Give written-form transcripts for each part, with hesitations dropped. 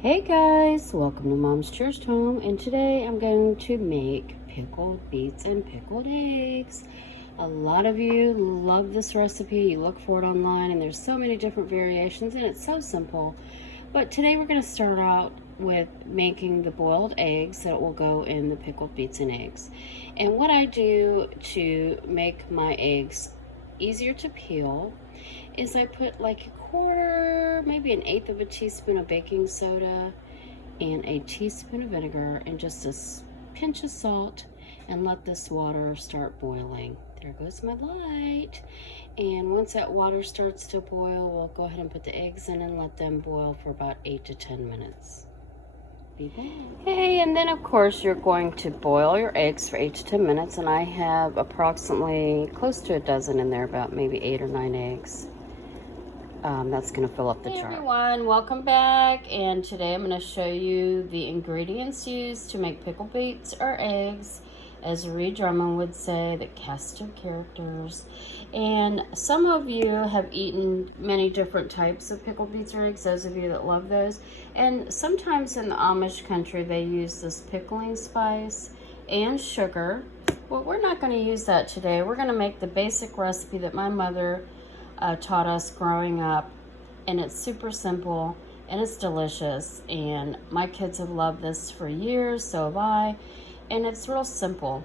Hey guys, welcome to Mom's Church Home, and today I'm going to make pickled beets and pickled eggs. A lot of you love this recipe, you look for it online, and there's so many different variations, and it's so simple. But today we're going to start out with making the boiled eggs that will go in the pickled beets and eggs. And what I do to make my eggs easier to peel is I put like a quarter, maybe an eighth of a teaspoon of baking soda and a teaspoon of vinegar and just a pinch of salt, and let this water start boiling. There goes my light. And once that water starts to boil, we'll go ahead and put the eggs in and let them boil for about 8 to 10 minutes. Hey, and then of course you're going to boil your eggs for 8 to 10 minutes, and I have approximately close to a dozen in there, about maybe 8 or 9 eggs. That's going to fill up the jar. Hey everyone, welcome back, and today I'm going to show you the ingredients used to make pickled beets or eggs. As Reed Drummond would say, the cast of characters. And some of you have eaten many different types of pickled beets or eggs, those of you that love those. And sometimes in the Amish country they use this pickling spice and sugar. Well, we're not going to use that today. We're going to make the basic recipe that my mother taught us growing up, and it's super simple and it's delicious, and my kids have loved this for years, so have I. And it's real simple.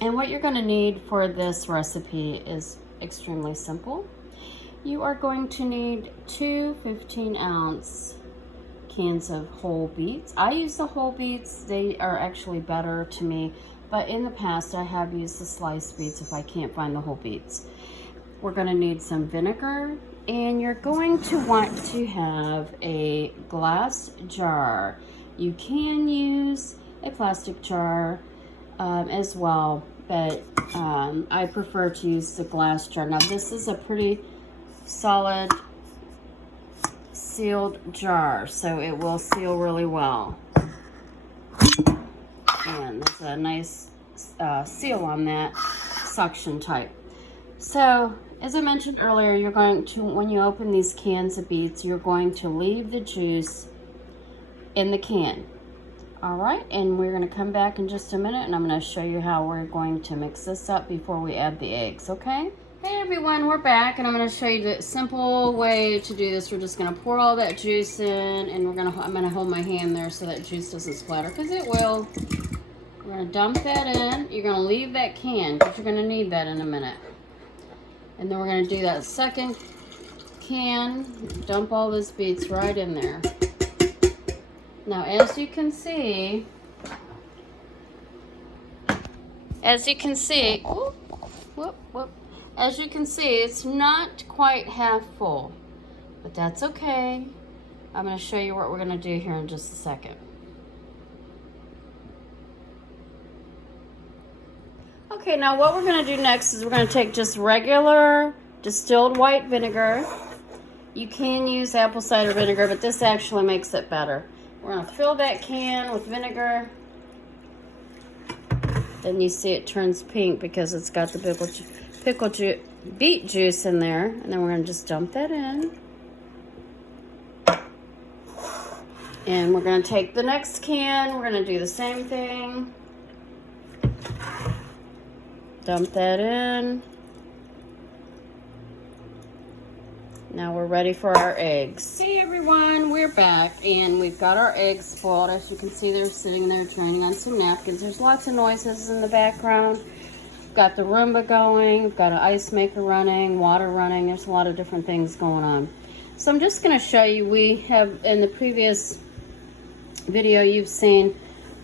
And what you're going to need for this recipe is extremely simple. You are going to need 2 15-ounce cans of whole beets. I use the whole beets. They are actually better to me, but in the past I have used the sliced beets if I can't find the whole beets. We're going to need some vinegar, and you're going to want to have a glass jar. You can use a plastic jar as well, but I prefer to use the glass jar. Now this is a pretty solid sealed jar, so it will seal really well, and there's a nice seal on that suction type. So as I mentioned earlier, you're going to, when you open these cans of beets, you're going to leave the juice in the can. All right, and we're going to come back in just a minute, and I'm going to show you how we're going to mix this up before we add the eggs, okay? Hey everyone, we're back, and I'm going to show you the simple way to do this. We're just going to pour all that juice in, and I'm going to hold my hand there so that juice doesn't splatter, because it will. We're going to dump that in. You're going to leave that can, because you're going to need that in a minute. And then we're going to do that second can, dump all those beets right in there. Now, as you can see, as you can see, it's not quite half full, but that's okay. I'm going to show you what we're going to do here in just a second. Okay, now what we're going to do next is we're going to take just regular distilled white vinegar. You can use apple cider vinegar, but this actually makes it better. We're going to fill that can with vinegar. Then you see it turns pink because it's got the pickled beet juice in there. And then we're going to just dump that in. And we're going to take the next can. We're going to do the same thing. Dump that in. Now we're ready for our eggs. Hey everyone, we're back, and we've got our eggs boiled. As you can see, they're sitting there draining on some napkins. There's lots of noises in the background. We've got the Roomba going, we've got an ice maker running, water running. There's a lot of different things going on. So I'm just going to show you, we have in the previous video you've seen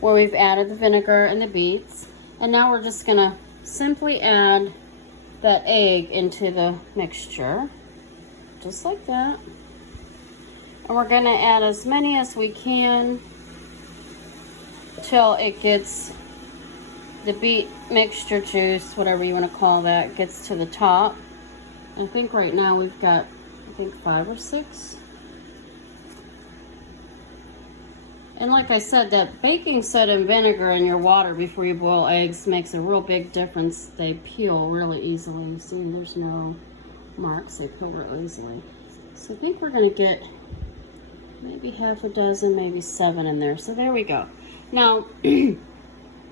where we've added the vinegar and the beets, and now we're just going to simply add that egg into the mixture. Just like that. And we're going to add as many as we can till it gets the beet mixture juice, whatever you want to call that, gets to the top. I think right now we've got, 5 or 6. And like I said, that baking soda and vinegar in your water before you boil eggs makes a real big difference. They peel really easily. You see, there's no marks. They peel real easily. So I think we're going to get maybe half a dozen, maybe 7 in there. So there we go. Now, the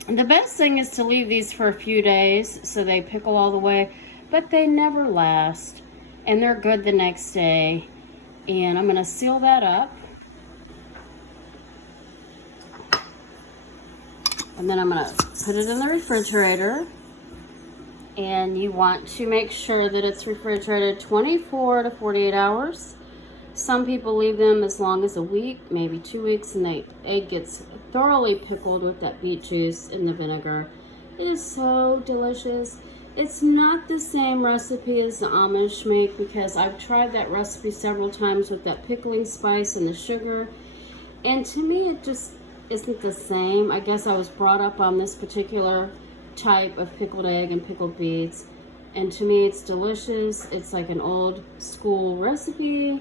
best thing is to leave these for a few days so they pickle all the way, but they never last, and they're good the next day. And I'm going to seal that up. And then I'm going to put it in the refrigerator. And you want to make sure that it's refrigerated 24 to 48 hours. Some people leave them as long as a week, maybe 2 weeks, and the egg gets thoroughly pickled with that beet juice and the vinegar. It is so delicious. It's not the same recipe as the Amish make, because I've tried that recipe several times with that pickling spice and the sugar, and to me it just isn't the same. I guess I was brought up on this particular type of pickled egg and pickled beets, and to me it's delicious. It's like an old school recipe,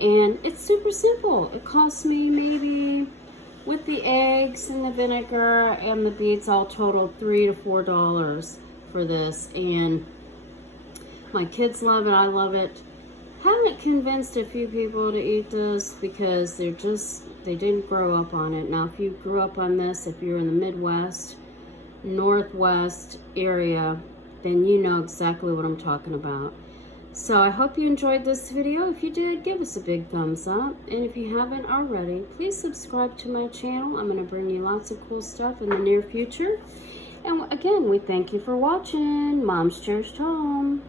and it's super simple. It costs me maybe, with the eggs and the vinegar and the beets, all totaled $3 to $4 for this, and my kids love it. I love it. Haven't convinced a few people to eat this because they didn't grow up on it. Now, if you grew up on this, if you're in the Midwest, Northwest area, then you know exactly what I'm talking about. So I hope you enjoyed this video. If you did, give us a big thumbs up, and if you haven't already, please subscribe to my channel. I'm going to bring you lots of cool stuff in the near future. And again, we thank you for watching. Mom's Cherished Home.